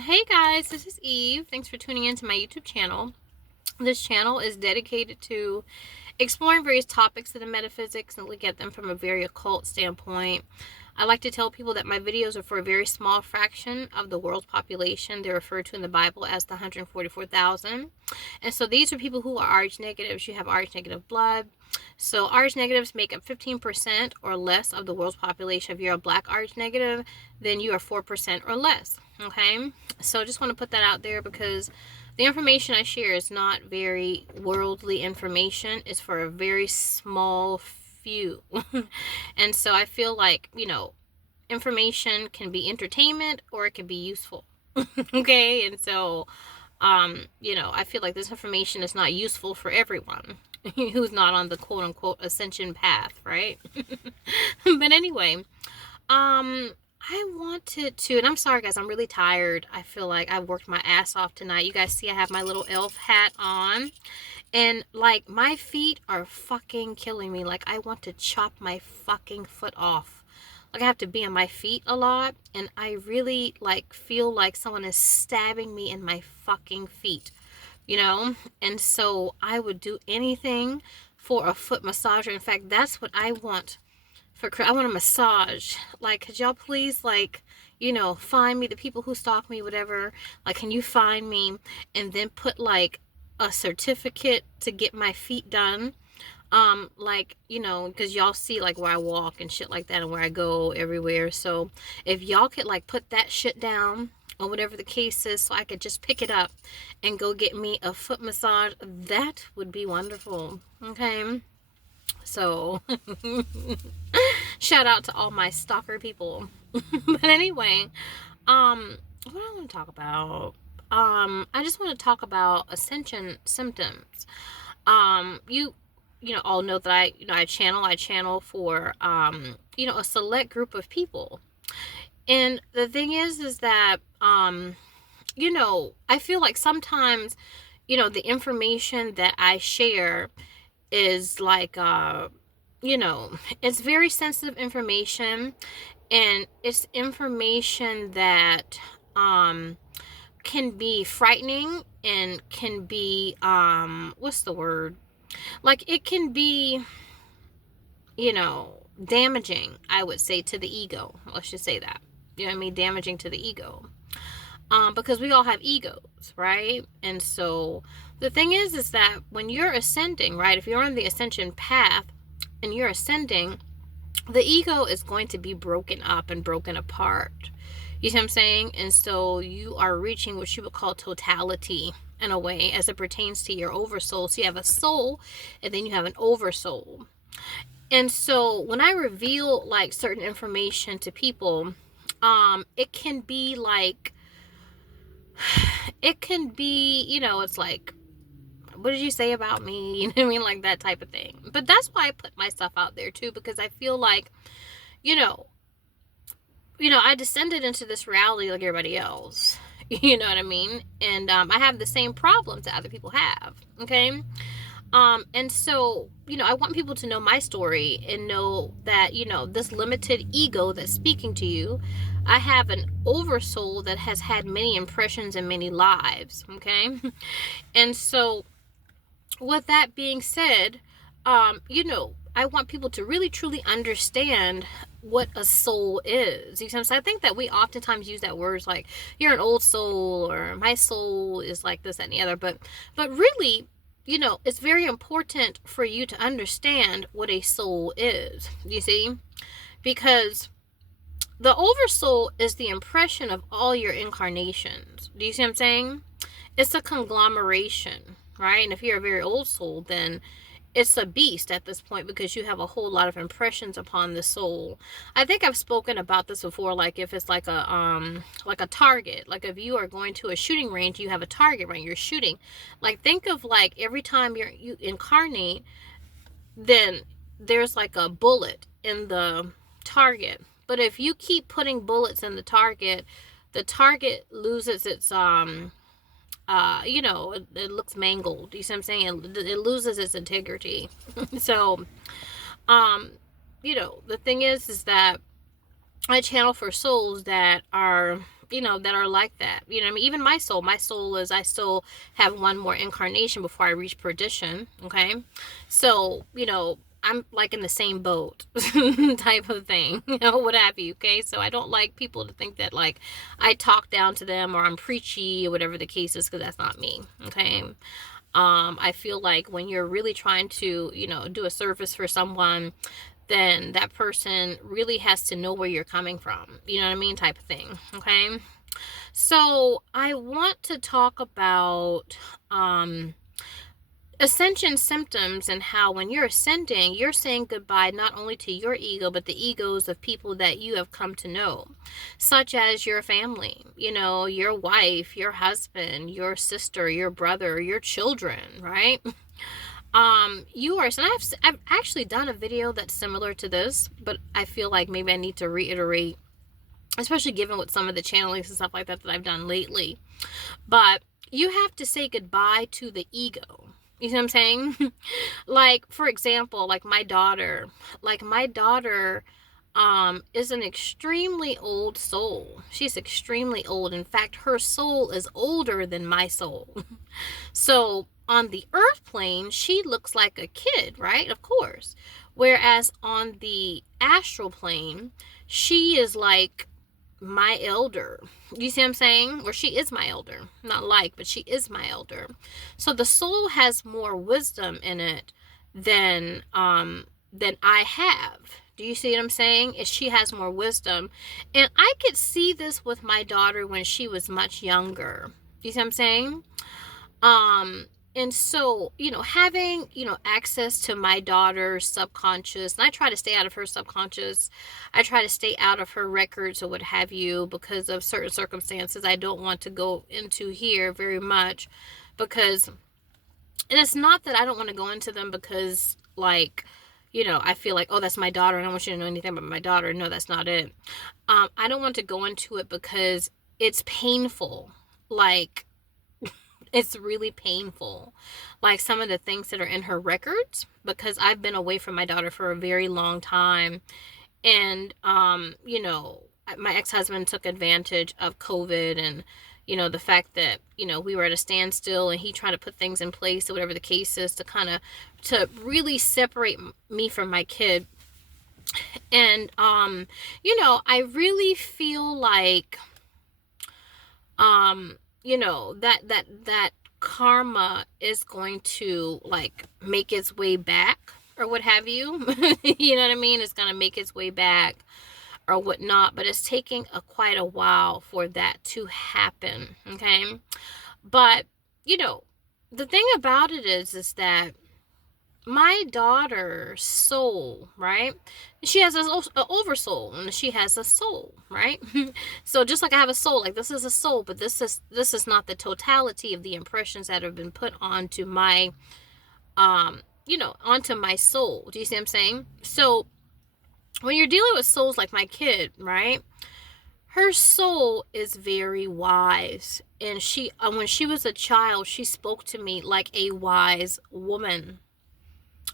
Hey guys, this is Eve. Thanks for tuning in to my YouTube channel. This channel is dedicated to exploring various topics of the metaphysics and look at them from a very occult standpoint. I like to tell people that my videos are for a very small fraction of the world's population. They're referred to in the Bible as the 144,000. And so these are people who are Rh negatives. You have Rh negative blood. So Rh negatives make up 15% or less of the world's population. If you're a black Rh negative, then you are 4% or less. Okay? So I just want to put that out there because the information I share is not very worldly information. It's for a very small few. And so I feel like, information can be entertainment or it can be useful. Okay? And so, I feel like this information is not useful for everyone who's not on the quote unquote ascension path, right? But anyway, I wanted to, and I'm sorry guys, I'm really tired. I feel like I worked my ass off tonight. You guys see I have my little elf hat on, and like my feet are fucking killing me. Like I want to chop my fucking foot off. Like I have to be on my feet a lot, and I really like feel like someone is stabbing me in my fucking feet, and so I would do anything for a foot massager. In fact, that's what I want I want a massage. Like, could y'all please, like, find me the people who stalk me, whatever. Like, can you find me and then put like a certificate to get my feet done? Because y'all see like where I walk and shit like that and where I go everywhere. So if y'all could like put that shit down or whatever the case is, so I could just pick it up and go get me a foot massage, that would be wonderful. Okay. So shout out to all my stalker people. But anyway, what do I want to talk about? I just want to talk about ascension symptoms. You all know that I channel for a select group of people. And the thing is that I feel like sometimes the information that I share is like it's very sensitive information, and it's information that can be frightening and can be what's the word, like it can be damaging, I would say, to the ego. Let's just say that, damaging to the ego, because we all have egos, right? And so the thing is that when you're ascending, right, if you're on the ascension path and you're ascending, the ego is going to be broken up and broken apart. You see what I'm saying? And so you are reaching what you would call totality in a way as it pertains to your oversoul. So you have a soul and then you have an oversoul. And so when I reveal like certain information to people, it can be like, it's like, what did you say about me? You know what I mean? Like that type of thing. But that's why I put my stuff out there too, because I feel like, I descended into this reality like everybody else. You know what I mean? And I have the same problems that other people have. Okay? And so, I want people to know my story and know that, this limited ego that's speaking to you, I have an oversoul that has had many impressions and many lives. Okay? And so, with that being said, I want people to really truly understand what a soul is. You know, so I think that we oftentimes use that words like you're an old soul or my soul is like this, that, and the other. But really, it's very important for you to understand what a soul is. You see? Because the oversoul is the impression of all your incarnations. Do you see what I'm saying? It's a conglomeration, right? And if you're a very old soul, then it's a beast at this point because you have a whole lot of impressions upon the soul. I think I've spoken about this before, like if it's like a target, like if you are going to a shooting range, you have a target, right? You're shooting. Like think of like every time you incarnate, then there's like a bullet in the target. But if you keep putting bullets in the target loses its it looks mangled. You see what I'm saying? It loses its integrity. So, the thing is that I channel for souls that are that are like that. I mean, even my soul is, I still have one more incarnation before I reach perdition. Okay. So, I'm like in the same boat type of thing, what have you. Okay. So I don't like people to think that like I talk down to them or I'm preachy or whatever the case is, because that's not me. Okay. I feel like when you're really trying to, do a service for someone, then that person really has to know where you're coming from. You know what I mean? Type of thing. Okay. So I want to talk about ascension symptoms, and how when you're ascending, you're saying goodbye not only to your ego, but the egos of people that you have come to know, such as your family, your wife, your husband, your sister, your brother, your children, right? You are, and I've actually done a video that's similar to this, but I feel like maybe I need to reiterate, especially given with some of the channelings and stuff like that I've done lately. But you have to say goodbye to the ego. You see what I'm saying? Like, for example, like my daughter is an extremely old soul. She's extremely old. In fact, her soul is older than my soul. So on the earth plane, she looks like a kid, right? Of course. Whereas on the astral plane, she is like my elder. You see what I'm saying? Or she is my elder. Not like, but she is my elder. So the soul has more wisdom in it than I have. Do you see what I'm saying? She has more wisdom. And I could see this with my daughter when she was much younger. You see what I'm saying? And so, having, access to my daughter's subconscious, and I try to stay out of her subconscious. I try to stay out of her records or what have you, because of certain circumstances I don't want to go into here very much, because, and it's not that I don't want to go into them because, like, I feel like, oh, that's my daughter, and I don't want you to know anything about my daughter. No, that's not it. I don't want to go into it because it's painful. Like, it's really painful, like some of the things that are in her records, because I've been away from my daughter for a very long time. And my ex-husband took advantage of COVID, and the fact that we were at a standstill, and he tried to put things in place or whatever the case is, to really separate me from my kid. And I really feel like that karma is going to like make its way back or what have you. You know what I mean? It's going to make its way back or whatnot, but it's taking quite a while for that to happen. Okay. But the thing about it is that my daughter's soul, right? She has an oversoul, and she has a soul, right? So just like I have a soul, like this is a soul, but this is not the totality of the impressions that have been put onto my, onto my soul. Do you see what I'm saying? So when you're dealing with souls like my kid, right? Her soul is very wise, and she, when she was a child, she spoke to me like a wise woman.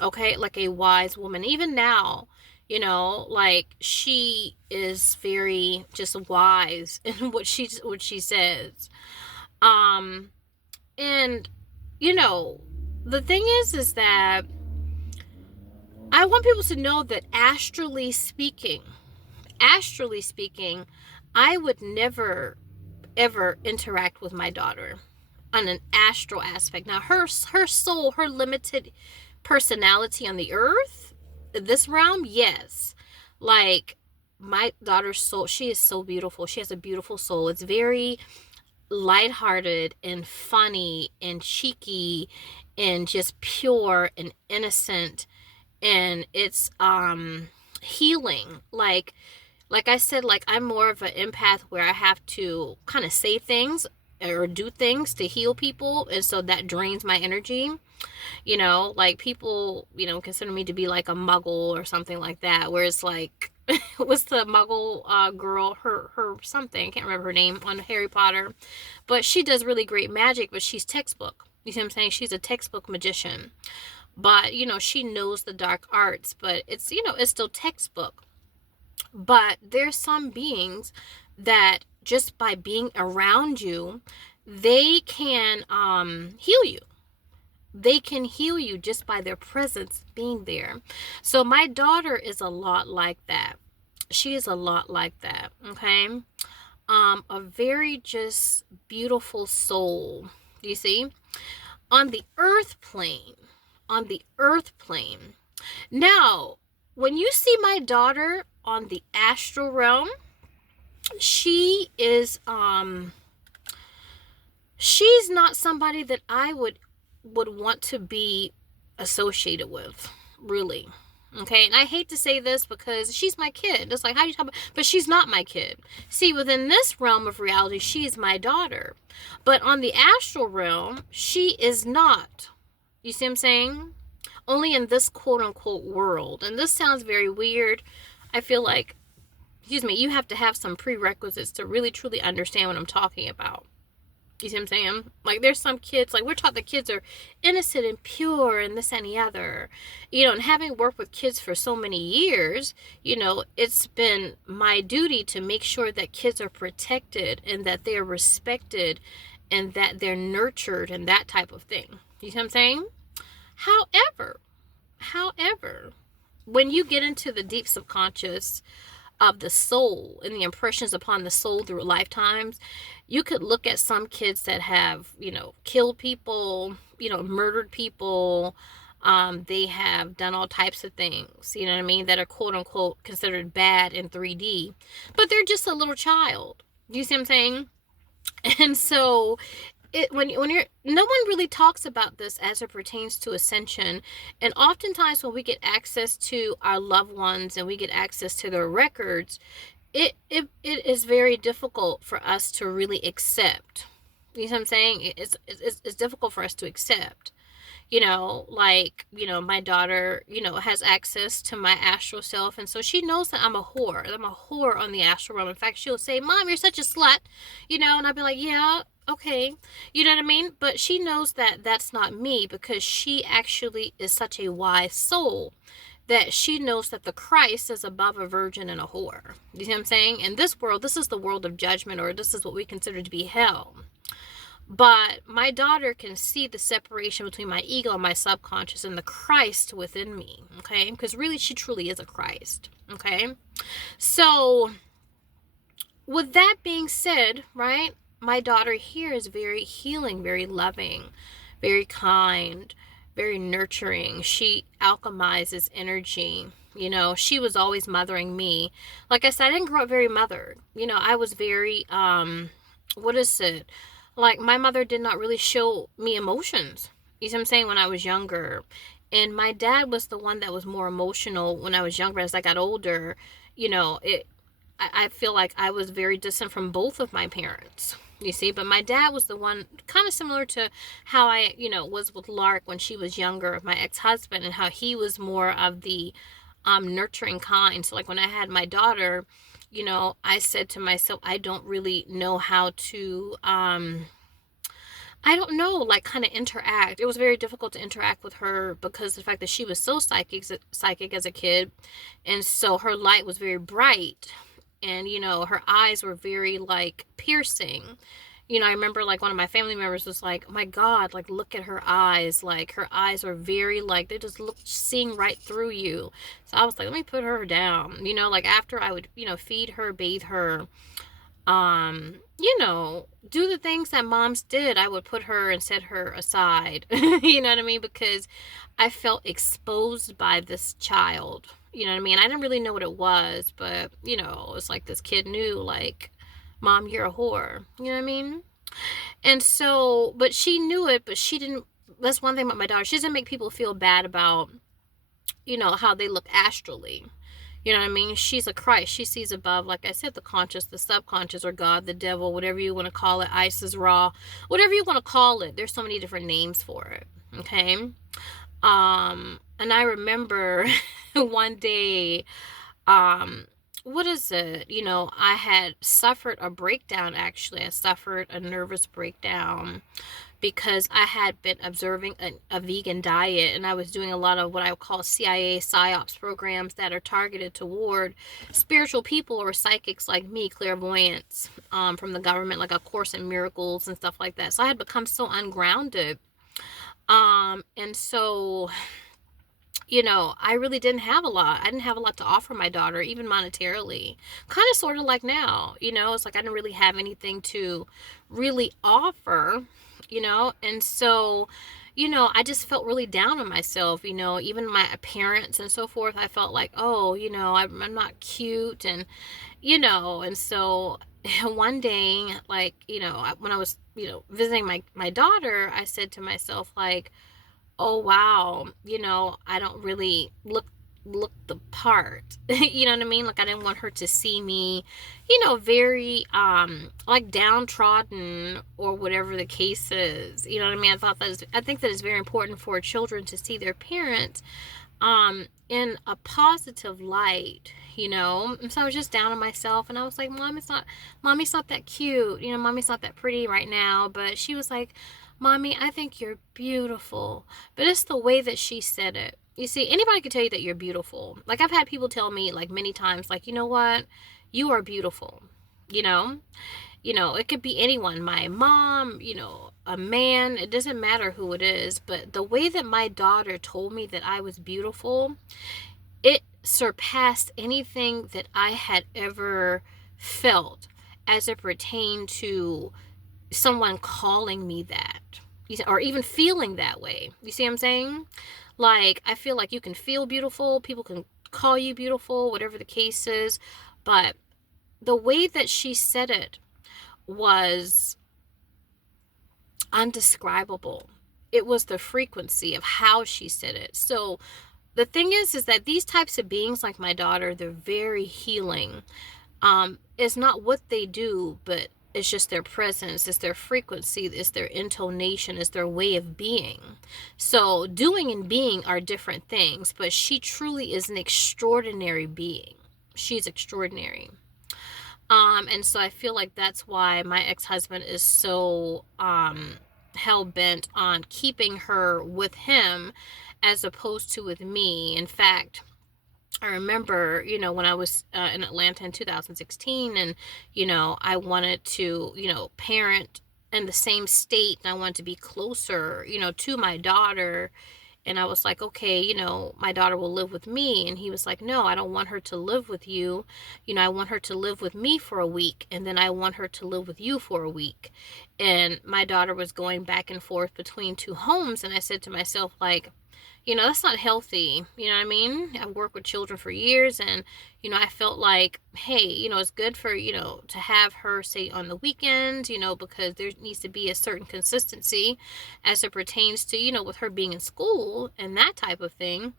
Okay, like a wise woman. Even now, like she is very just wise in what she says. And the thing is that I want people to know that astrally speaking, I would never ever interact with my daughter on an astral aspect. Now her soul, her limited personality on the earth, this realm, yes. Like my daughter's soul, she is so beautiful. She has a beautiful soul. It's very lighthearted and funny and cheeky and just pure and innocent, and it's healing. Like I said, like I'm more of an empath where I have to kind of say things or do things to heal people, and so that drains my energy. Like people, consider me to be like a muggle or something like that, where it's like, what's the muggle girl, her something, I can't remember her name, on Harry Potter, but she does really great magic, but she's textbook. You see what I'm saying? She's a textbook magician, but she knows the dark arts, but it's still textbook. But there's some beings that just by being around you, they can heal you. They can heal you just by their presence being there. So my daughter is a lot like that. She is a lot like that, okay? A very just beautiful soul. Do you see? On the earth plane, on the earth plane. Now, when you see my daughter on the astral realm, she is she's not somebody that I would want to be associated with, really. Okay, and I hate to say this because she's my kid. It's like, how do you talk about, but she's not my kid. See, within this realm of reality, she is my daughter. But on the astral realm, she is not. You see what I'm saying? Only in this quote unquote world. And this sounds very weird. I feel like, excuse me, you have to have some prerequisites to really truly understand what I'm talking about. You see what I'm saying? Like, there's some kids, like, we're taught that kids are innocent and pure and this and the other. You know, and having worked with kids for so many years, you know, it's been my duty to make sure that kids are protected and that they're respected and that they're nurtured and that type of thing. You see what I'm saying? However, when you get into the deep subconscious of the soul and the impressions upon the soul through lifetimes, you could look at some kids that have, you know, killed people, you know, murdered people. They have done all types of things, you know what I mean, that are quote unquote considered bad in 3D, but they're just a little child. Do you see what I'm saying? And so when you're, no one really talks about this as it pertains to ascension. And oftentimes when we get access to our loved ones and we get access to their records, it is very difficult for us to really accept. You know what I'm saying? It's difficult for us to accept. You know, like, you know, my daughter, you know, has access to my astral self. And so she knows that I'm a whore. I'm a whore on the astral realm. In fact, she'll say, Mom, you're such a slut, you know, and I'll be like, yeah, okay. You know what I mean? But she knows that that's not me because she actually is such a wise soul that she knows that the Christ is above a virgin and a whore. You see what I'm saying? In this world, this is the world of judgment, or this is what we consider to be hell. But my daughter can see the separation between my ego and my subconscious and the Christ within me, okay? Because really, she truly is a Christ, okay? So, with that being said, right, my daughter here is very healing, very loving, very kind, very nurturing. She alchemizes energy. You know, she was always mothering me. Like I said, I didn't grow up very mothered. You know, I was very, what is it? Like, my mother did not really show me emotions. You see what I'm saying? When I was younger. And my dad was the one that was more emotional when I was younger. As I got older, you know, I feel like I was very distant from both of my parents. You see, but my dad was the one, kind of similar to how I, you know, was with Lark when she was younger, my ex-husband, and how he was more of the nurturing kind. So like when I had my daughter, you know, I said to myself, I don't really know how to, I don't know, like, kind of interact. It was very difficult to interact with her because of the fact that she was so psychic as a kid. And so her light was very bright. And, you know, her eyes were very, like, piercing. You know, I remember, like, one of my family members was like, oh my God, like, look at her eyes. Like, her eyes are very, like, they just look, seeing right through you. So I was like, let me put her down. You know, like, after I would, you know, feed her, bathe her, you know, do the things that moms did, I would put her and set her aside. You know what I mean? Because I felt exposed by this child. You know what I mean? I didn't really know what it was, but, you know, it's like this kid knew, like, Mom, you're a whore. You know what I mean? And so, but she knew it, but she didn't, that's one thing about my daughter. She doesn't make people feel bad about, you know, how they look astrally. You know what I mean? She's a Christ. She sees above, like I said, the conscious, the subconscious, or God, the devil, whatever you want to call it, Isis, Ra, whatever you want to call it. There's so many different names for it. Okay? And I remember one day, what is it? I had suffered a breakdown, actually. I suffered a nervous breakdown because I had been observing a vegan diet, and I was doing a lot of what I would call CIA psyops programs that are targeted toward spiritual people or psychics like me, clairvoyants, from the government, like A Course in Miracles and stuff like that. So I had become so ungrounded. And so I really didn't have a lot. I didn't have a lot to offer my daughter, even monetarily. Kind of sort of like now, it's like I didn't really have anything to really offer, and so, I just felt really down on myself, even my appearance and so forth. I felt like, oh, I'm not cute, and so one day, like, when I was, visiting my daughter, I said to myself, like, oh wow, I don't really look the part. You know what I mean? Like, I didn't want her to see me, very like downtrodden or whatever the case is. You know what I mean? I think that it's very important for children to see their parents in a positive light, and so I was just down on myself, and I was like, mommy's not that cute, mommy's not that pretty right now. But she was like, mommy, I think you're beautiful. But it's the way that she said it. You see, anybody could tell you that you're beautiful. Like, I've had people tell me, like, many times, like, you know what, you are beautiful. you know it could be anyone, my mom, a man, it doesn't matter who it is. But the way that my daughter told me that I was beautiful, it surpassed anything that I had ever felt as it pertained to someone calling me that, or even feeling that way. You see what I'm saying? Like, I feel like you can feel beautiful, people can call you beautiful, whatever the case is, but the way that she said it was undescribable. It was the frequency of how she said it. So the thing is that these types of beings, like my daughter, they're very healing. It's not what they do, but it's just their presence, it's their frequency, it's their intonation, it's their way of being. So doing and being are different things, but she truly is an extraordinary being. She's extraordinary. And so I feel like that's why my ex-husband is so hell-bent on keeping her with him as opposed to with me. In fact, I remember, when I was in Atlanta in 2016, and, I wanted to, parent in the same state, and I wanted to be closer, to my daughter. And I was like, okay, my daughter will live with me. And he was like, no, I don't want her to live with you. I want her to live with me for a week, and then I want her to live with you for a week. And my daughter was going back and forth between two homes. And I said to myself, like, that's not healthy. You know what I mean? I've worked with children for years, and, I felt like, hey, it's good for, to have her, say, on the weekends, because there needs to be a certain consistency as it pertains to, with her being in school and that type of thing.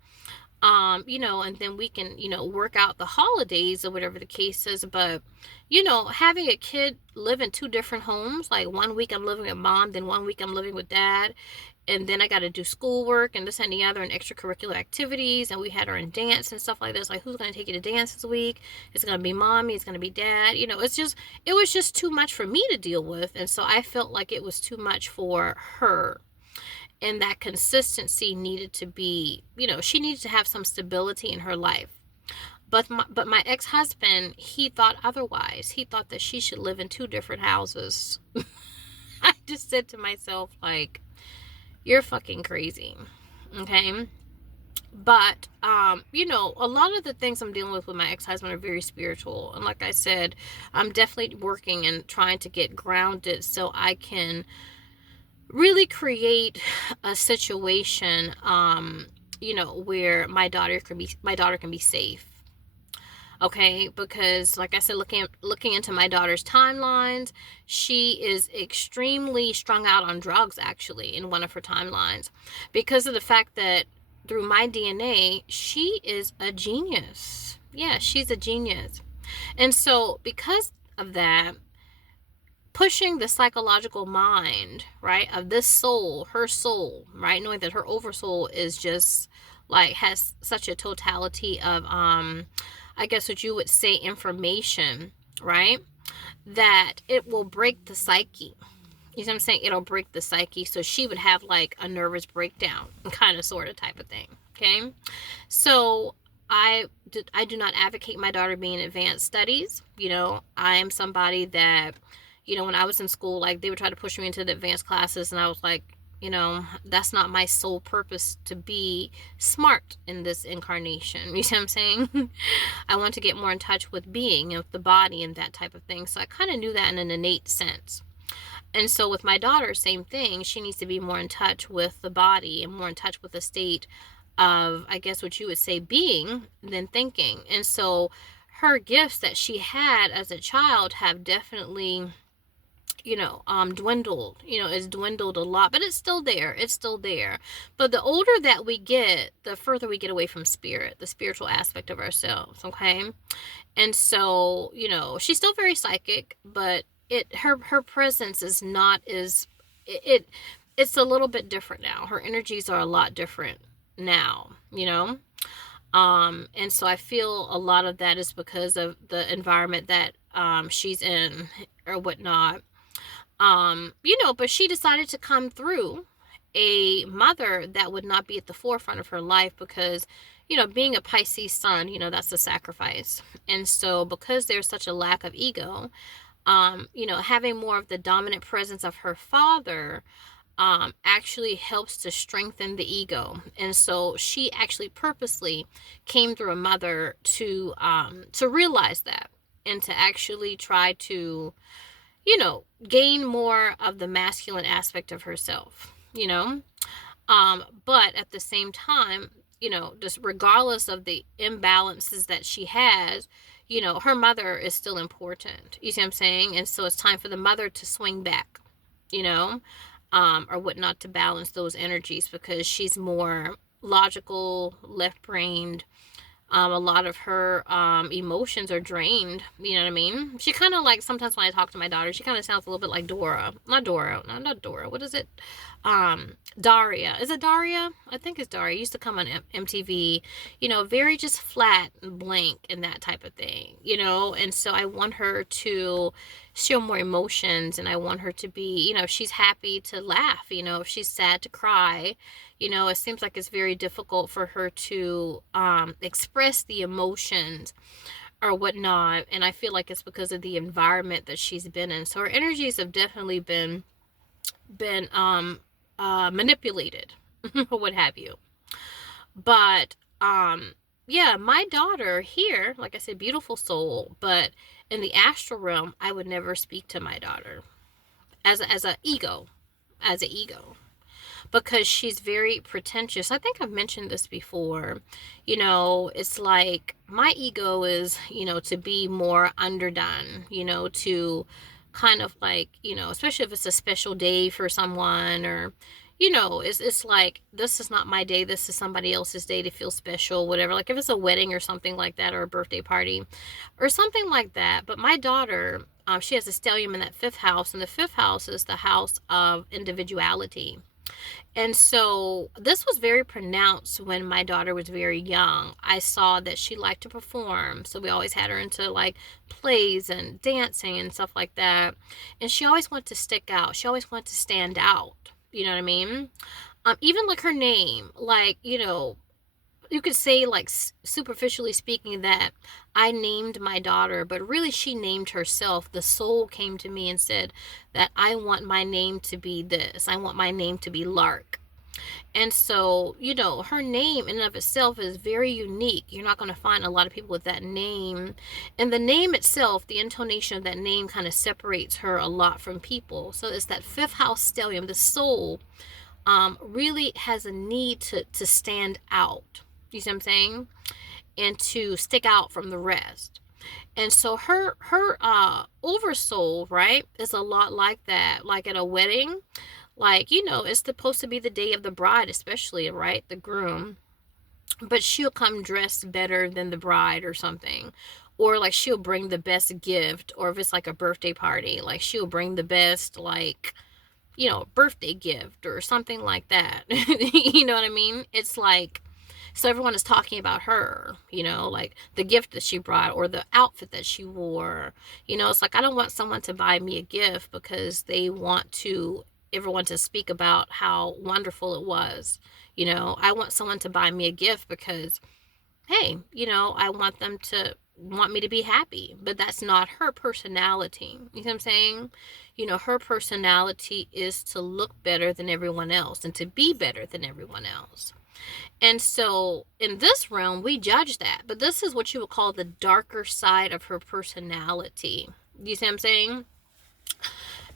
And then we can, work out the holidays or whatever the case is. But, having a kid live in two different homes, like one week I'm living with mom, then one week I'm living with dad, and then I got to do schoolwork and this and the other and extracurricular activities, and we had her in dance and stuff like this. Like, who's going to take you to dance this week? It's going to be mommy, it's going to be dad. It was just too much for me to deal with. And so I felt like it was too much for her. And that consistency needed to be, she needed to have some stability in her life. But my ex-husband, he thought otherwise. He thought that she should live in two different houses. I just said to myself, like, you're fucking crazy. Okay? But, a lot of the things I'm dealing with my ex-husband are very spiritual. And like I said, I'm definitely working and trying to get grounded so I can really create a situation, where my daughter can be safe. Okay, because like I said, looking into my daughter's timelines, she is extremely strung out on drugs, actually, in one of her timelines, because of the fact that through my DNA, she is a genius. Yeah, she's a genius. And so because of that, pushing the psychological mind, right, of this soul, her soul, right, knowing that her oversoul is just like has such a totality of I guess what you would say information, right? That it will break the psyche. You know what I'm saying? It'll break the psyche. So she would have like a nervous breakdown, kind of, sort of, type of thing. Okay. So I do not advocate my daughter being in advanced studies. You know, I am somebody that, you know, when I was in school, like they would try to push me into the advanced classes, and I was like, you know, that's not my sole purpose to be smart in this incarnation. You see what I'm saying? I want to get more in touch with being and with the body and that type of thing. So I kind of knew that in an innate sense. And so with my daughter, same thing. She needs to be more in touch with the body and more in touch with the state of, I guess what you would say, being than thinking. And so her gifts that she had as a child have definitely, you know, dwindled. You know, it's dwindled a lot, but it's still there. It's still there. But the older that we get, the further we get away from spirit, the spiritual aspect of ourselves. Okay. And so, you know, she's still very psychic, but her presence is not as it's a little bit different now. Her energies are a lot different now, you know. And so I feel a lot of that is because of the environment that she's in or whatnot. You know, but she decided to come through a mother that would not be at the forefront of her life because, you know, being a Pisces sun, you know, that's a sacrifice. And so because there's such a lack of ego, you know, having more of the dominant presence of her father actually helps to strengthen the ego. And so she actually purposely came through a mother to realize that and to actually try to, you know, gain more of the masculine aspect of herself, you know. But at the same time, you know, just regardless of the imbalances that she has, you know, her mother is still important. You see what I'm saying? And so it's time for the mother to swing back, you know, or whatnot, to balance those energies because she's more logical, left-brained. A lot of her emotions are drained. You know what I mean? She kind of like, sometimes when I talk to my daughter, she kind of sounds a little bit like Dora. Not Dora. No, not Dora. What is it? Daria. Is it Daria? I think it's Daria. Used to come on MTV. You know, very just flat and blank and that type of thing. You know, and so I want her to show more emotions, and I want her to be, you know, if she's happy, to laugh. You know, if she's sad, to cry. You know, it seems like it's very difficult for her to express the emotions or whatnot. And I feel like it's because of the environment that she's been in. So her energies have definitely been manipulated or what have you. But yeah, my daughter here, like I said, beautiful soul, but in the astral realm, I would never speak to my daughter as an ego, because she's very pretentious. I think I've mentioned this before. You know, it's like my ego is, you know, to be more underdone, you know, to kind of like, you know, especially if it's a special day for someone, or, you know, it's like, this is not my day, this is somebody else's day to feel special, whatever. Like if it's a wedding or something like that, or a birthday party or something like that. But my daughter, she has a stellium in that 5th house, and the 5th house is the house of individuality. And so this was very pronounced when my daughter was very young. I saw that she liked to perform. So we always had her into like plays and dancing and stuff like that. And she always wanted to stick out. She always wanted to stand out. You know what I mean? Even like her name, like, you know, you could say, like, superficially speaking, that I named my daughter, but really she named herself. The soul came to me and said that I want my name to be this. I want my name to be Lark. And so, you know, her name in and of itself is very unique. You're not going to find a lot of people with that name. And the name itself, the intonation of that name kind of separates her a lot from people. So it's that 5th house stellium, the soul, really has a need to stand out. You see what I'm saying? And to stick out from the rest. And so her oversoul, right, is a lot like that. Like at a wedding, like, you know, it's supposed to be the day of the bride, especially, right, the groom. But she'll come dressed better than the bride or something. Or like she'll bring the best gift. Or if it's like a birthday party, like she'll bring the best, like, you know, birthday gift or something like that. You know what I mean? It's like So everyone is talking about her, like the gift that she brought or the outfit that she wore. It's like, I don't want someone to buy me a gift because they want everyone to speak about how wonderful it was. I want someone to buy me a gift because, hey, I want them to want me to be happy, but that's not her personality. You know what I'm saying? Her personality is to look better than everyone else and to be better than everyone else. And so in this realm, we judge that, but this is what you would call the darker side of her personality. You see what I'm saying?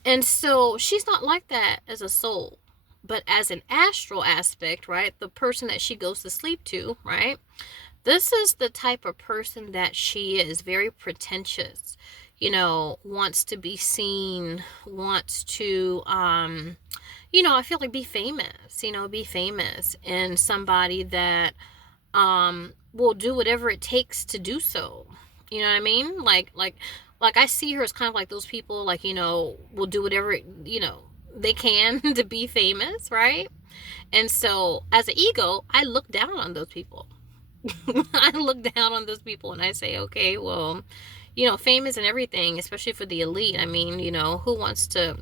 And so she's not like that as a soul, but as an astral aspect, right? The person that she goes to sleep to, right? This is the type of person that she is, very pretentious, wants to be seen, wants to, I feel like be famous, and somebody that will do whatever it takes to do so. You know what I mean? Like I see her as kind of like those people, like, will do whatever, they can to be famous, right? And so as an ego, I look down on those people. I look down on those people and I say, okay, well, fame isn't everything, especially for the elite. I mean, who wants to,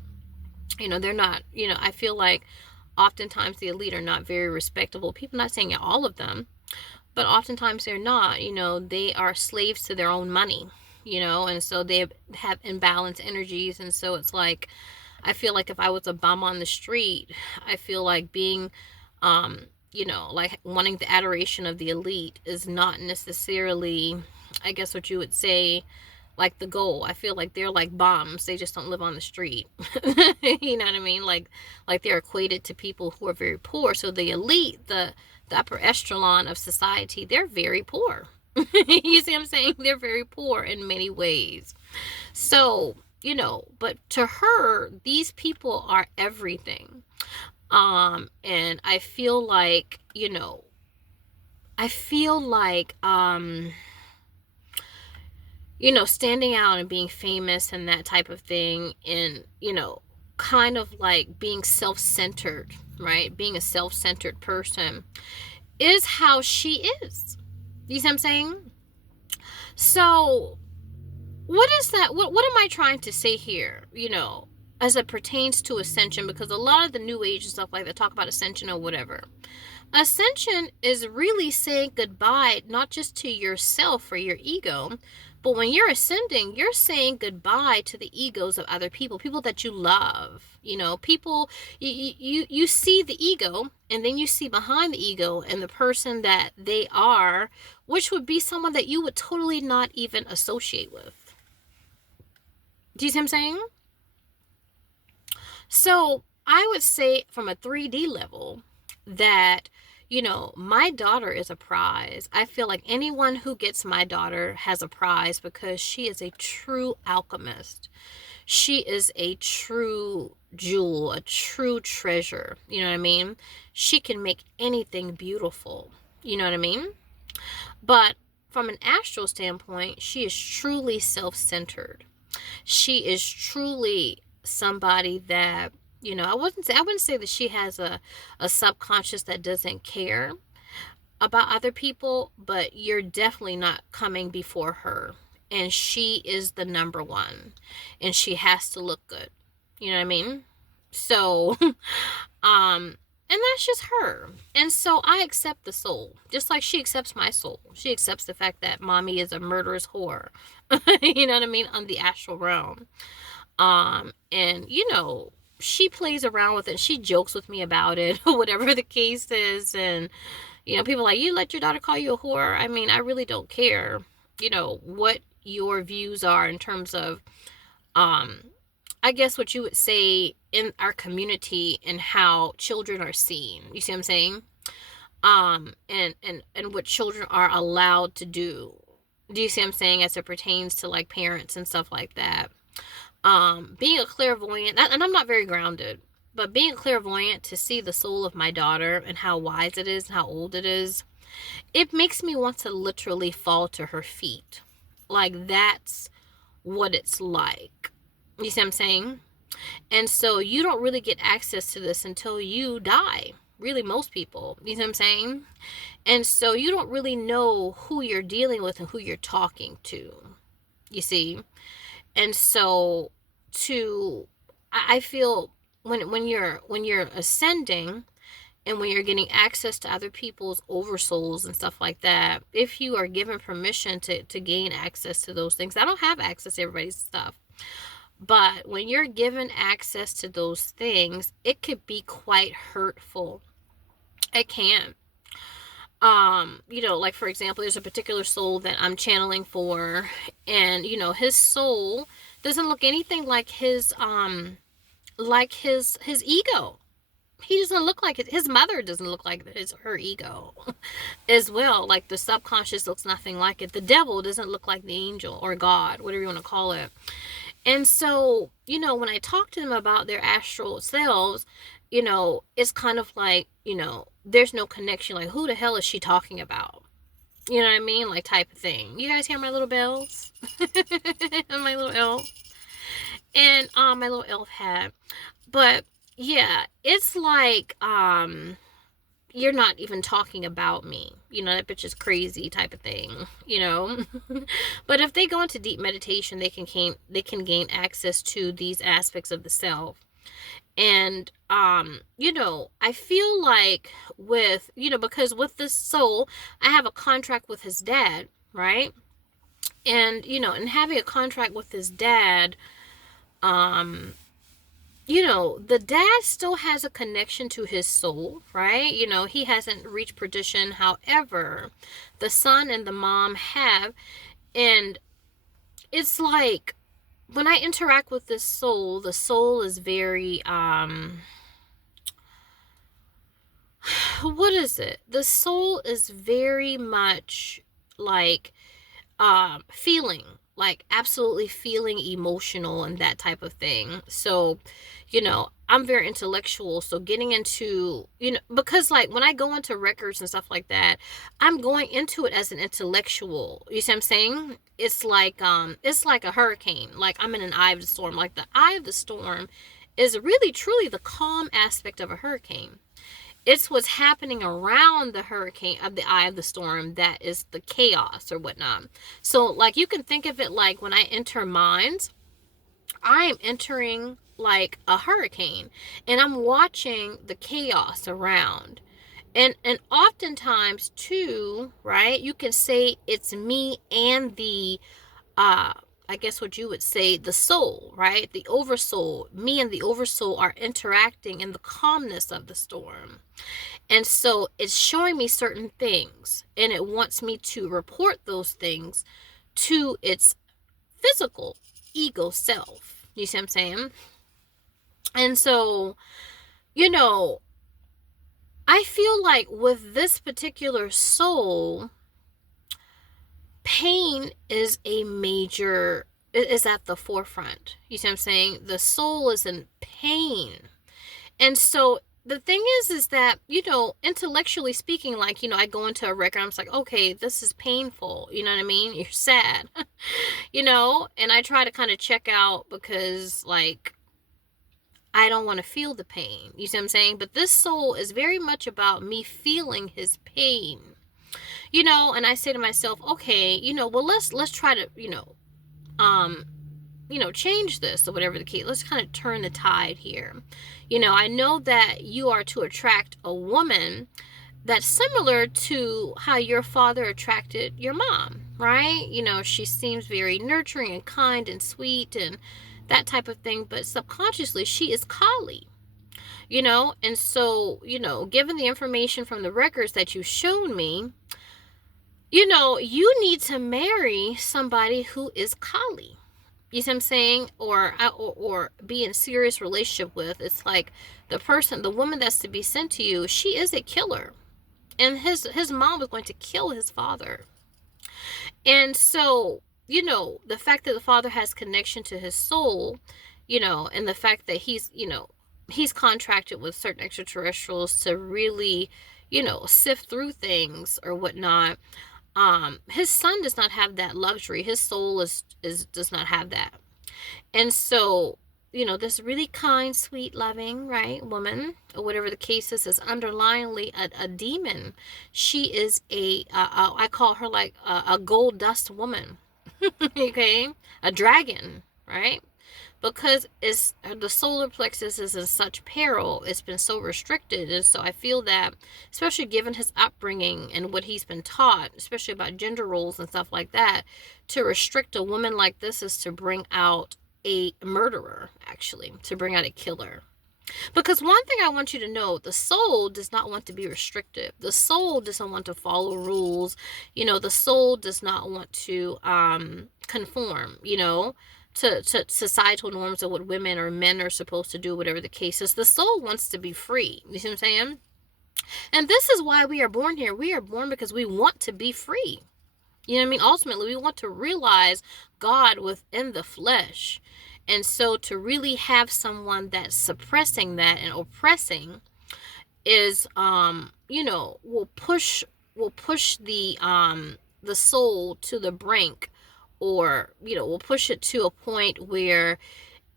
they're not, I feel like oftentimes the elite are not very respectable people. Not saying all of them, but oftentimes they're not. They are slaves to their own money, and so they have imbalanced energies. And so it's like, I feel like if I was a bum on the street, I feel like being, like wanting the adoration of the elite is not necessarily, I guess what you would say, like the goal. I feel like they're like bums. They just don't live on the street. You know what I mean? Like they're equated to people who are very poor. So the elite, the upper echelon of society, they're very poor. You see what I'm saying? They're very poor in many ways. So, but to her, these people are everything. And I feel like, standing out and being famous and that type of thing, and, kind of like being self-centered, right? Being a self-centered person is how she is. You see what I'm saying? So what is that? What am I trying to say here? As it pertains to ascension, because a lot of the new age and stuff like that talk about ascension or whatever. Ascension is really saying goodbye, not just to yourself or your ego, but when you're ascending, you're saying goodbye to the egos of other people that you love. People, you see the ego, and then you see behind the ego and the person that they are, which would be someone that you would totally not even associate with. Do you see what I'm saying? So I would say from a 3D level that, my daughter is a prize. I feel like anyone who gets my daughter has a prize because she is a true alchemist. She is a true jewel, a true treasure. You know what I mean? She can make anything beautiful. You know what I mean? But from an astral standpoint, she is truly self-centered. She is truly somebody that, I wouldn't say that she has a subconscious that doesn't care about other people, but you're definitely not coming before her. And she is the number one. And she has to look good. You know what I mean? So, and that's just her. And so I accept the soul, just like she accepts my soul. She accepts the fact that mommy is a murderous whore. You know what I mean? On the astral realm. And she plays around with it. She jokes with me about it, whatever the case is. And, people are like, you let your daughter call you a whore? I mean, I really don't care, what your views are in terms of, I guess what you would say in our community and how children are seen. You see what I'm saying? And what children are allowed to do. Do you see what I'm saying? As it pertains to like parents and stuff like that. Being a clairvoyant, and I'm not very grounded, but being a clairvoyant to see the soul of my daughter and how wise it is and how old it is, it makes me want to literally fall to her feet. Like, that's what it's like. You see what I'm saying? And so you don't really get access to this until you die. really most people. You know what I'm saying? And so you don't really know who you're dealing with and who you're talking to. You see? And so I feel when you're ascending and when you're getting access to other people's oversouls and stuff like that, if you are given permission to gain access to those things, I don't have access to everybody's stuff. But when you're given access to those things, it could be quite hurtful. It can. Like for example, there's a particular soul that I'm channeling for, and his soul doesn't look anything like his ego. He doesn't look like it. His mother doesn't look like her ego as well. Like the subconscious looks nothing like it. The devil doesn't look like the angel or God, whatever you want to call it. And so, when I talk to them about their astral selves, it's kind of like, there's no connection. Like, who the hell is she talking about? You know what I mean? Like, type of thing. You guys hear my little bells? My little elf. And my little elf hat. But yeah, it's like you're not even talking about me. That bitch is crazy type of thing, But if they go into deep meditation, they can gain access to these aspects of the self. And I feel like because with this soul, I have a contract with his dad, right? And and having a contract with his dad, the dad still has a connection to his soul, right? He hasn't reached perdition. However, the son and the mom have. And it's like, when I interact with this soul, the soul is very, what is it? The soul is very much like, feeling, like absolutely feeling emotional and that type of thing. So, I'm very intellectual. So getting into, because like when I go into records and stuff like that, I'm going into it as an intellectual. You see what I'm saying? It's like a hurricane. Like I'm in an eye of the storm. Like the eye of the storm is really truly the calm aspect of a hurricane. It's what's happening around the hurricane of the eye of the storm that is the chaos or whatnot. So like you can think of it like when I enter minds, I am entering like a hurricane and I'm watching the chaos around. And oftentimes too, right, you can say it's me and the I guess what you would say, the soul, right? The oversoul. Me and the oversoul are interacting in the calmness of the storm. And so it's showing me certain things, and it wants me to report those things to its physical ego self. You see what I'm saying? And so, I feel like with this particular soul, pain is at the forefront. You see what I'm saying? The soul is in pain. And so the thing is that, intellectually speaking, like, I go into a record, I'm just like, okay, this is painful. You know what I mean? You're sad, and I try to kind of check out because like, I don't want to feel the pain. You see what I'm saying? But this soul is very much about me feeling his pain. And I say to myself, okay, well, let's try to, change this or whatever the case. Let's kind of turn the tide here. I know that you are to attract a woman that's similar to how your father attracted your mom, right? She seems very nurturing and kind and sweet and that type of thing, but subconsciously she is Kali. And so, given the information from the records that you've shown me, you need to marry somebody who is Kali. You see what I'm saying? Or be in serious relationship with. It's like the woman that's to be sent to you, she is a killer. And his mom was going to kill his father. And so, the fact that the father has connection to his soul, and the fact that he's contracted with certain extraterrestrials to really, sift through things or whatnot. His son does not have that luxury. His soul does not have that. And so, this really kind, sweet, loving, right, woman, or whatever the case is underlyingly a demon. She is I call her like a gold dust woman, okay, a dragon, right? Because it's the solar plexus is in such peril, it's been so restricted. And so I feel that, especially given his upbringing and what he's been taught, especially about gender roles and stuff like that, to restrict a woman like this is to bring out a murderer, actually, to bring out a killer. Because one thing I want you to know, the soul does not want to be restrictive. The soul doesn't want to follow rules. The soul does not want to conform, to societal norms of what women or men are supposed to do, whatever the case is. The soul wants to be free. You see what I'm saying? And this is why we are born here. We are born because we want to be free. You know what I mean? Ultimately, we want to realize God within the flesh. And so to really have someone that's suppressing that and oppressing is, will push the soul to the brink, or, will push it to a point where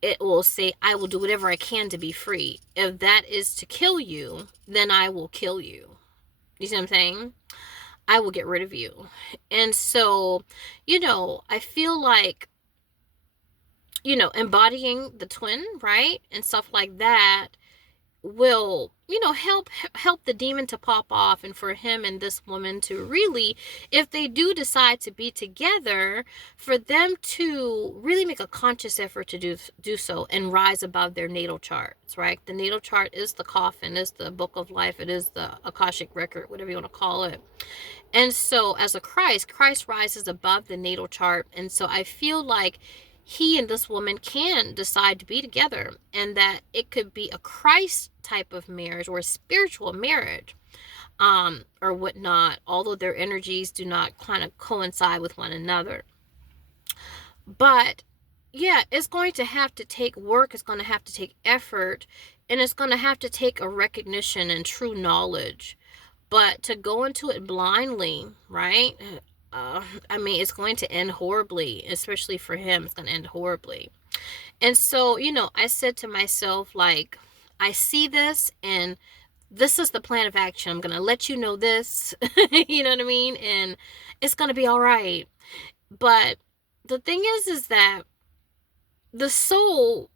it will say, I will do whatever I can to be free. If that is to kill you, then I will kill you. You see what I'm saying? I will get rid of you. And so, I feel like, embodying the twin, right? And stuff like that will, help the demon to pop off, and for him and this woman to really, if they do decide to be together, for them to really make a conscious effort to do so and rise above their natal charts, right? The natal chart is the coffin, is the book of life, it is the Akashic record, whatever you want to call it. And so as a Christ rises above the natal chart. And so I feel like he and this woman can decide to be together, and that it could be a Christ type of marriage or a spiritual marriage, or whatnot, although their energies do not kind of coincide with one another. But yeah, it's going to have to take work, it's going to have to take effort, and it's going to have to take a recognition and true knowledge. But to go into it blindly, right? It's going to end horribly, especially for him. It's going to end horribly. And so, I said to myself, like, I see this, and this is the plan of action. I'm going to let you know this, you know what I mean? And it's going to be all right. But the thing is that the soul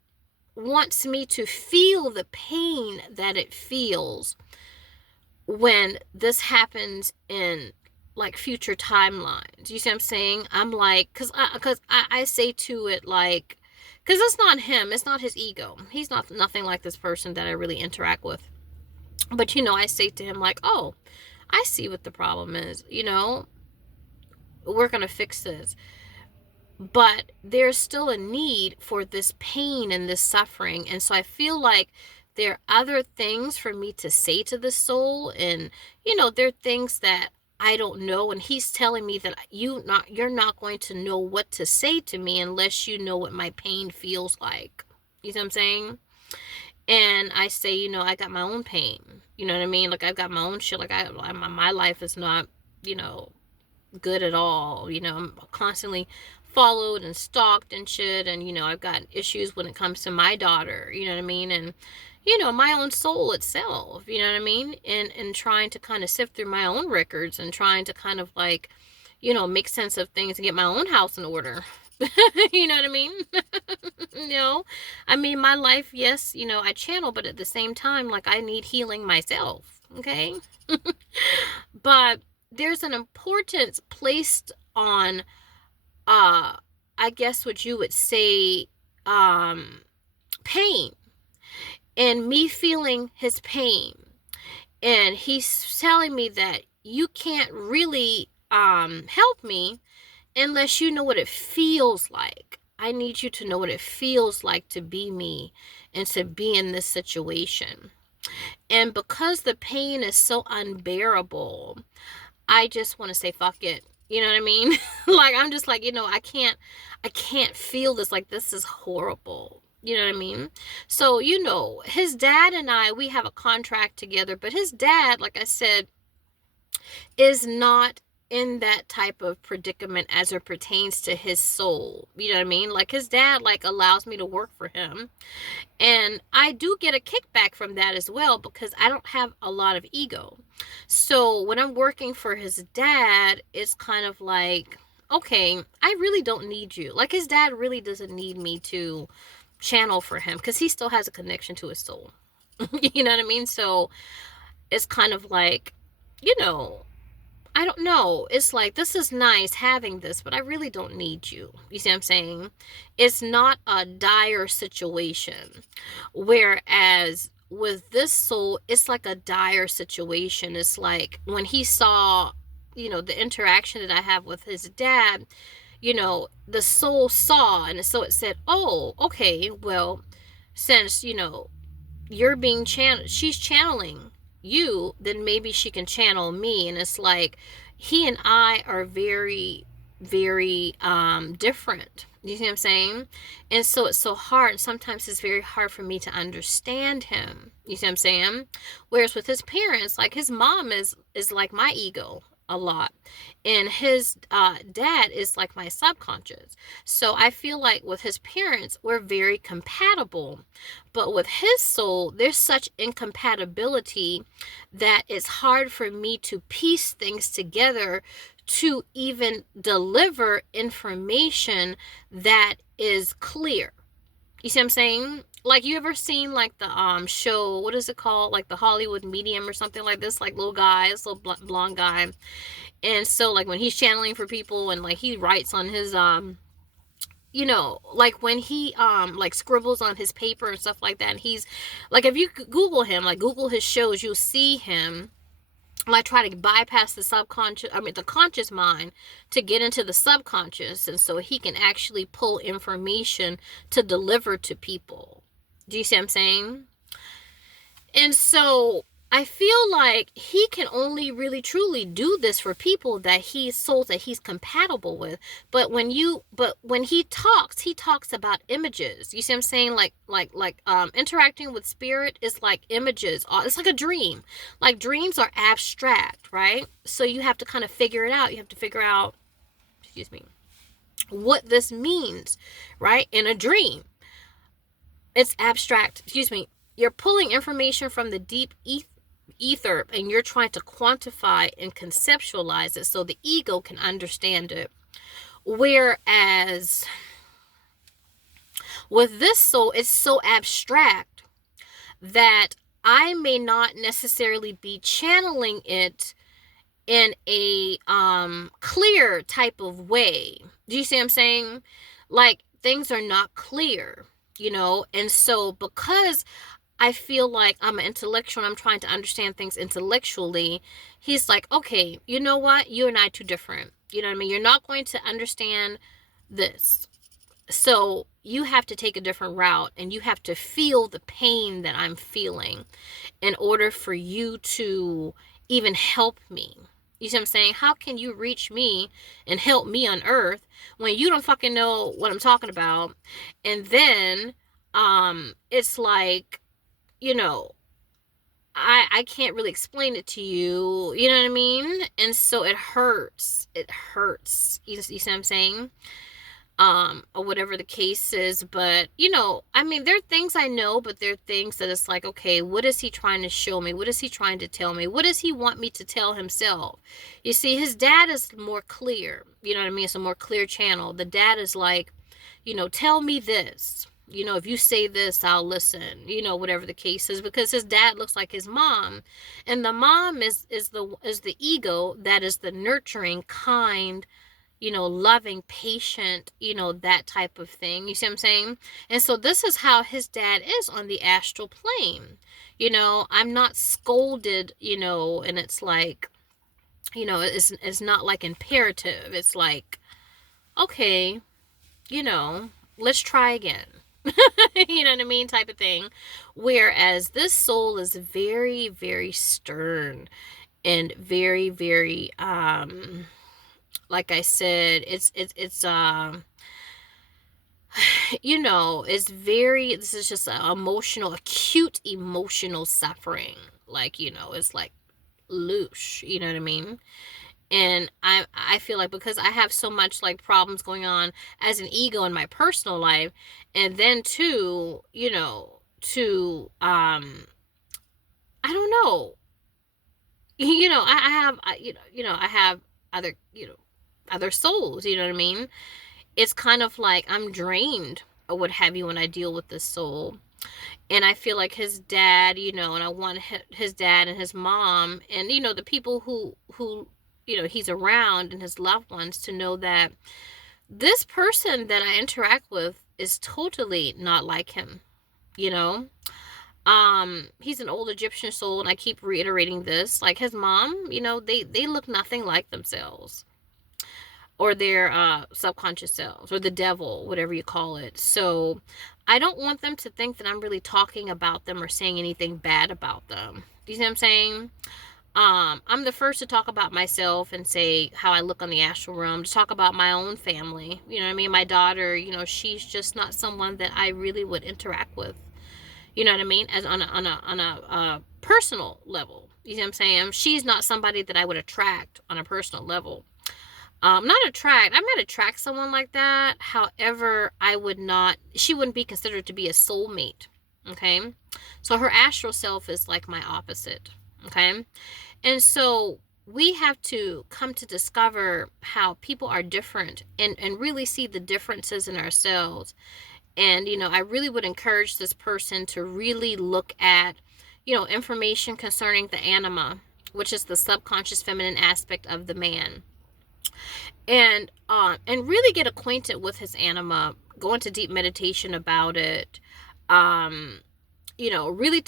wants me to feel the pain that it feels when this happens in like future timelines. You see what I'm saying? I'm like, because I say to it, like, because it's not him, it's not his ego, he's not nothing like this person that I really interact with. But I say to him, like, oh, I see what the problem is, we're gonna fix this. But there's still a need for this pain and this suffering. And so I feel like there are other things for me to say to the soul. And, there are things that I don't know. And he's telling me that you're not going to know what to say to me unless you know what my pain feels like. You see what I'm saying? And I say, I got my own pain. You know what I mean? Like, I've got my own shit. Like, my life is not, good at all. I'm constantly followed and stalked and shit. And, I've got issues when it comes to my daughter. You know what I mean? And, my own soul itself, you know what I mean? And trying to kind of sift through my own records and trying to kind of like, make sense of things and get my own house in order. You know what I mean? My life, yes, I channel, but at the same time, like, I need healing myself. Okay. But there's an importance placed on, I guess what you would say, pain, and me feeling his pain. And he's telling me that you can't really help me unless you know what it feels like. I need you to know what it feels like to be me and to be in this situation. And because the pain is so unbearable, I just want to say fuck it. You know what I mean? Like, I'm just like, I can't feel this. Like, this is horrible. You know what I mean? So, his dad and I, we have a contract together, but his dad, like I said, is not in that type of predicament as it pertains to his soul. You know what I mean? Like, his dad, like, allows me to work for him. And I do get a kickback from that as well, because I don't have a lot of ego. So when I'm working for his dad, it's kind of like, okay, I really don't need you. Like, his dad really doesn't need me to channel for him, because he still has a connection to his soul. You know what I mean? So it's kind of like, you know, I don't know. It's like, this is nice having this, but I really don't need you. You see what I'm saying? It's not a dire situation. Whereas with this soul, it's like a dire situation. It's like when he saw, you know, the interaction that I have with his dad, you know, the soul saw, and so it said, oh, okay, well, since, you know, you're being channeled, she's channeling you, then maybe she can channel me. And it's like, he and I are very, very different. You see what I'm saying? And so it's so hard. Sometimes it's very hard for me to understand him. You see what I'm saying? Whereas with his parents, like, his mom is like my ego a lot, and his dad is like my subconscious. So I feel like with his parents, we're very compatible, but with his soul, there's such incompatibility that it's hard for me to piece things together to even deliver information that is clear. You see what I'm saying? Like, you ever seen like the show, what is it called, like the Hollywood Medium or something like this, like little guy, this little blonde guy. And so like when he's channeling for people, and like he writes on his you know, like when he like scribbles on his paper and stuff like that, and he's like, if you Google him, like Google his shows, you'll see him like try to bypass the subconscious, I mean the conscious mind, to get into the subconscious, and so he can actually pull information to deliver to people. Do you see what I'm saying? And so I feel like he can only really truly do this for people that he's souls that he's compatible with. But when he talks about images. You see what I'm saying? Like interacting with spirit is like images. It's like a dream. Like, dreams are abstract, right? So you have to kind of figure it out. You have to figure out, excuse me, what this means, right? In a dream, it's abstract. Excuse me. You're pulling information from the deep ether, and you're trying to quantify and conceptualize it so the ego can understand it. Whereas with this soul, it's so abstract that I may not necessarily be channeling it in a clear type of way. Do you see what I'm saying? Like, things are not clear, you know? And so because I feel like I'm an intellectual and I'm trying to understand things intellectually, he's like, okay, you know what? You and I are too different. You know what I mean? You're not going to understand this. So you have to take a different route, and you have to feel the pain that I'm feeling in order for you to even help me. You see what I'm saying? How can you reach me and help me on earth when you don't fucking know what I'm talking about? And then it's like, you know, I can't really explain it to you. You know what I mean? And so it hurts. It hurts. You see what I'm saying? Or whatever the case is. But, you know, I mean, there are things I know, but there are things that it's like, okay, what is he trying to show me? What is he trying to tell me? What does he want me to tell himself? You see, his dad is more clear. You know what I mean? It's a more clear channel. The dad is like, you know, tell me this. You know, if you say this, I'll listen, you know, whatever the case is, because his dad looks like his mom, and the mom is the ego that is the nurturing, kind, you know, loving, patient, you know, that type of thing. You see what I'm saying? And so this is how his dad is on the astral plane. You know, I'm not scolded, you know, and it's like, you know, it's not like imperative. It's like, okay, you know, let's try again. You know what I mean, type of thing. Whereas this soul is very, very stern and very, very like I said, it's you know, it's very, this is just an emotional, acute emotional suffering. Like, you know, it's like loose, you know what I mean? And I feel like because I have so much like problems going on as an ego in my personal life, and then too, to I don't know, I have I have other other souls, you know what I mean? It's kind of like I'm drained or what have you when I deal with this soul. And I feel like his dad, and I want his dad and his mom and the people who he's around and his loved ones to know that this person that I interact with is totally not like him, you know? He's an old Egyptian soul, and I keep reiterating this. Like his mom, they look nothing like themselves or their subconscious selves or the devil, whatever you call it. So I don't want them to think that I'm really talking about them or saying anything bad about them. Do you see what I'm saying? I'm the first to talk about myself and say how I look on the astral realm, to talk about my own family. You know what I mean? My daughter, she's just not someone that I really would interact with. You know what I mean? As on a personal level. You see what I'm saying? She's not somebody that I would attract on a personal level. Not attract. I might attract someone like that. However, she wouldn't be considered to be a soulmate. Okay. So her astral self is like my opposite. Okay. And so we have to come to discover how people are different and really see the differences in ourselves. And, I really would encourage this person to really look at, information concerning the anima, which is the subconscious feminine aspect of the man. And really get acquainted with his anima, go into deep meditation about it. Really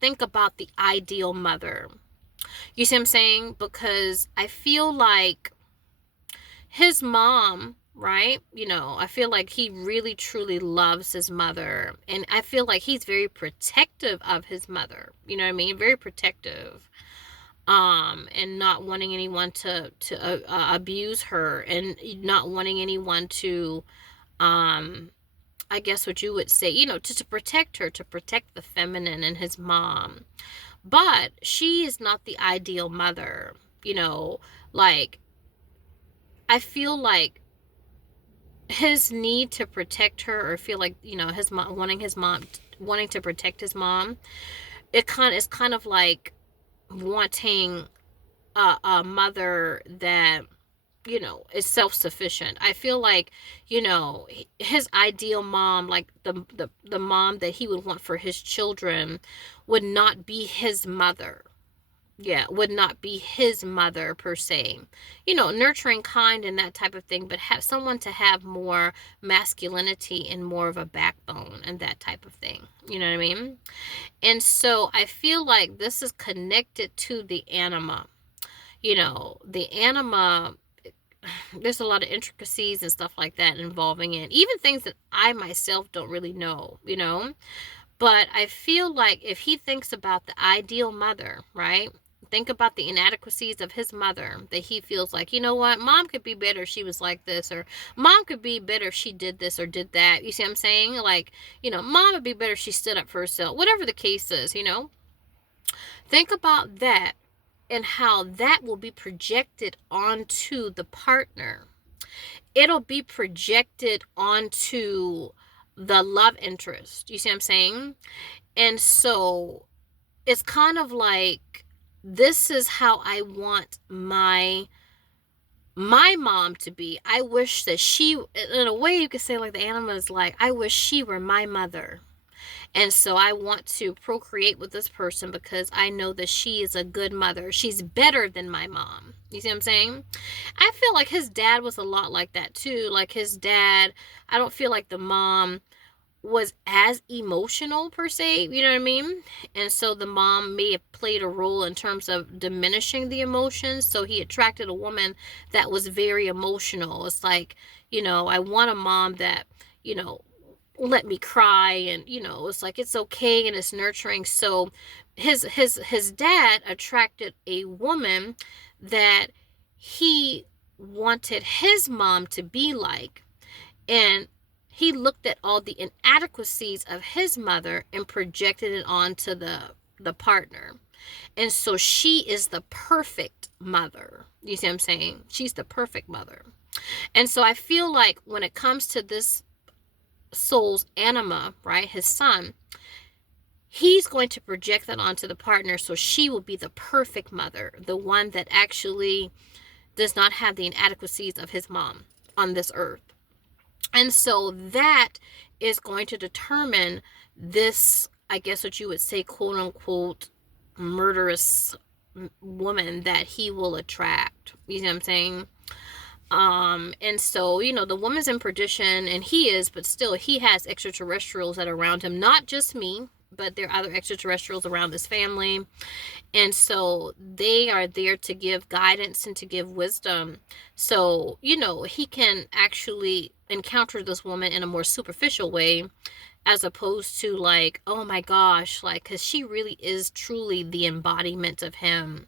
think about the ideal mother. You see what I'm saying? Because I feel like his mom, right? I feel like he really truly loves his mother, and I feel like he's very protective of his mother. You know what I mean? Very protective. And not wanting anyone to abuse her, and not wanting anyone to, I guess what you would say, to protect her, to protect the feminine and his mom. But she is not the ideal mother, like, I feel like his need to protect her, or feel like, his mom wanting to protect his mom, is kind of like wanting a mother that is self-sufficient. I feel like his ideal mom, like the mom that he would want for his children, would not be his mother. Yeah, would not be his mother per se. Nurturing, kind, and that type of thing, but have someone to have more masculinity and more of a backbone and that type of thing. You know what I mean? And so I feel like this is connected to the anima. The anima, there's a lot of intricacies and stuff like that involving it. Even things that I myself don't really know, But I feel like if he thinks about the ideal mother, right? Think about the inadequacies of his mother, that he feels like, what? Mom could be better if she was like this, or mom could be better if she did this or did that. You see what I'm saying? Like, mom would be better if she stood up for herself. Whatever the case is, Think about that and how that will be projected onto the partner. It'll be projected onto the love interest. You see what I'm saying? And so it's kind of like, this is how I want my mom to be. I wish that she, in a way you could say, like, the anima is like, I wish she were my mother. And so I want to procreate with this person because I know that she is a good mother. She's better than my mom. You see what I'm saying? I feel like his dad was a lot like that too. Like his dad, I don't feel like the mom was as emotional per se, you know what I mean? And so the mom may have played a role in terms of diminishing the emotions. So he attracted a woman that was very emotional. It's like, I want a mom that, let me cry, and it's like, it's okay, and it's nurturing. So his dad attracted a woman that he wanted his mom to be like, and he looked at all the inadequacies of his mother and projected it onto the the partner. And so she is the perfect mother. You see what I'm saying? She's the perfect mother. And so I feel like when it comes to this soul's anima, right, his son, he's going to project that onto the partner. So she will be the perfect mother, the one that actually does not have the inadequacies of his mom on this earth. And so that is going to determine this, I guess what you would say, quote unquote, murderous woman that he will attract. You know what I'm saying? And so, you know, the woman's in perdition and he is, but still he has extraterrestrials that are around him, not just me, but there are other extraterrestrials around this family. And so they are there to give guidance and to give wisdom. So, you know, he can actually encounter this woman in a more superficial way, as opposed to like, oh my gosh, like, because she really is truly the embodiment of him,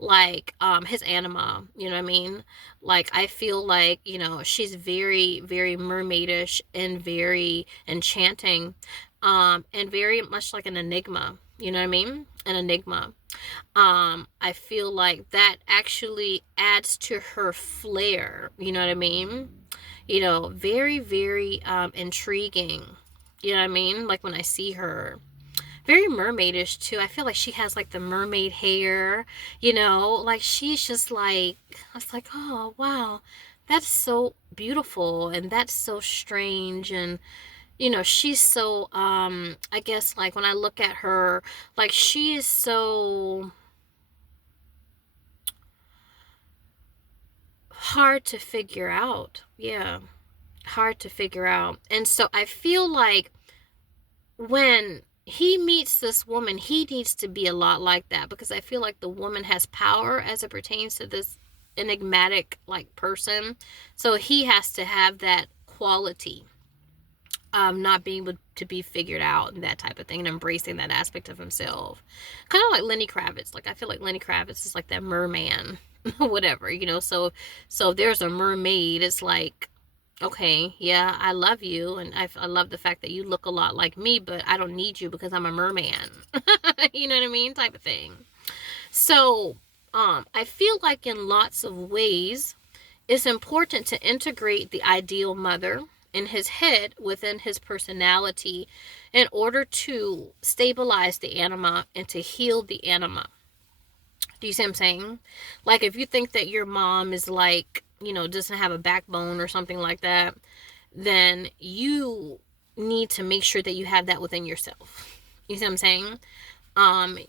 like his anima, you know what I mean? Like, I feel like, you know, she's very, very mermaidish and very enchanting, and very much like an enigma, you know what I mean? An enigma. I feel like that actually adds to her flair, you know what I mean? You know, very, very intriguing, you know what I mean? Like when I see her, very mermaidish too. I feel like she has like the mermaid hair, you know, like she's just like, I was like, oh wow, that's so beautiful and that's so strange. And you know, she's so I guess like when I look at her, like she is so hard to figure out. Yeah, hard to figure out. And so I feel like when he meets this woman, he needs to be a lot like that, because I feel like the woman has power as it pertains to this enigmatic like person. So he has to have that quality, not being able to be figured out and that type of thing, and embracing that aspect of himself. Kind of like Lenny Kravitz. Like I feel like Lenny Kravitz is like that merman, whatever, you know. So if there's a mermaid, it's like, okay, yeah, I love you, and I love the fact that you look a lot like me, but I don't need you because I'm a merman. You know what I mean? Type of thing. So, I feel like in lots of ways, it's important to integrate the ideal mother in his head within his personality in order to stabilize the anima and to heal the anima. Do you see what I'm saying? Like if you think that your mom is like, you know, doesn't have a backbone or something like that, then you need to make sure that you have that within yourself. You see what I'm saying?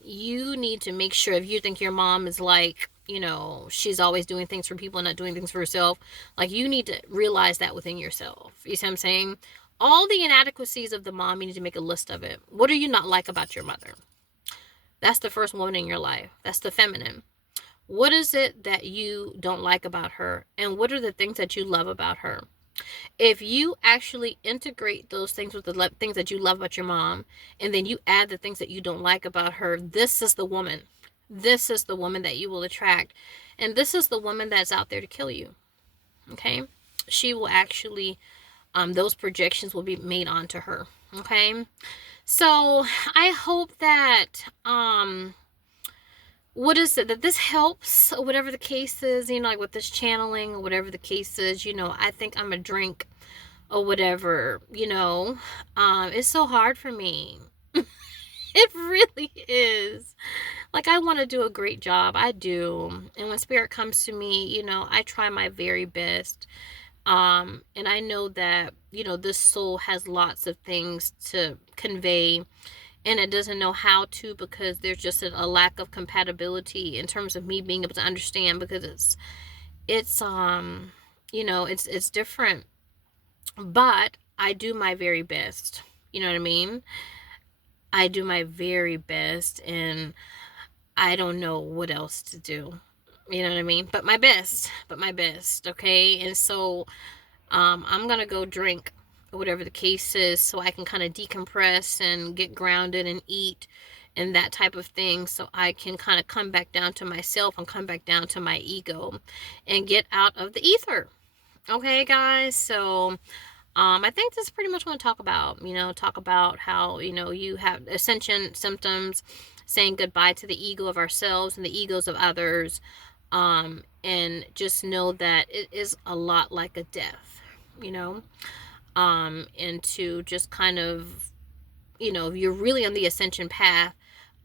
You need to make sure, if you think your mom is like, you know, she's always doing things for people and not doing things for herself, like you need to realize that within yourself. You see what I'm saying? All the inadequacies of the mom, you need to make a list of it. What do you not like about your mother? That's the first woman in your life. That's the feminine. What is it that you don't like about her? And what are the things that you love about her? If you actually integrate those things with the things that you love about your mom, and then you add the things that you don't like about her, this is the woman. This is the woman that you will attract. And this is the woman that's out there to kill you. Okay? She will actually, those projections will be made onto her. Okay? So I hope that, what is it, that this helps, whatever the case is, you know, like with this channeling or whatever the case is, you know, I think I'm a drink or whatever, you know. It's so hard for me. It really is. Like, I want to do a great job. I do. And when spirit comes to me, you know, I try my very best. And I know that, you know, this soul has lots of things to convey, and it doesn't know how to, because there's just a lack of compatibility in terms of me being able to understand, because it's you know, it's different. But I do my very best. You know what I mean? I do my very best, and I don't know what else to do. You know what I mean? But my best. Okay? And so I'm gonna go drink, whatever the case is, so I can kind of decompress and get grounded and eat and that type of thing, so I can kind of come back down to myself and come back down to my ego and get out of the ether. Okay, guys? So I think that's pretty much what I talk about. You know, talk about how, you know, you have ascension symptoms, saying goodbye to the ego of ourselves and the egos of others. And just know that it is a lot like a death, you know, and to just kind of, you know, if you're really on the ascension path,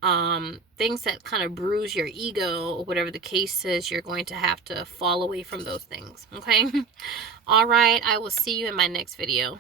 things that kind of bruise your ego or whatever the case is, you're going to have to fall away from those things. Okay. All right. I will see you in my next video.